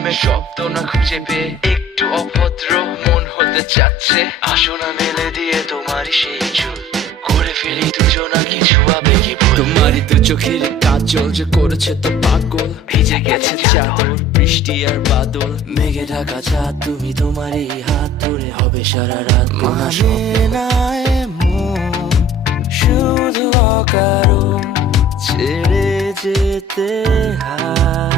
প্রেমের শব্দ না খুঁজে পেয়ে একটু অভদ্র মন হতে চাচ্ছে। আসো না মেলে দিয়ে তোমারই সেই চুল, করে ফেলি দুজনা কিছু আবেগী ভুল। তোমারই দু চোখের কাজল যে করেছে তো পাগল, ভিজে গেছে চাদর বৃষ্টি আর বাদল। মেঘে ঢাকা চাঁদ তুমি তোমারই হাত ধরে হবে সারা রাত। মানে না এমন শুধু অকারণ ছেড়ে যেতে হয়।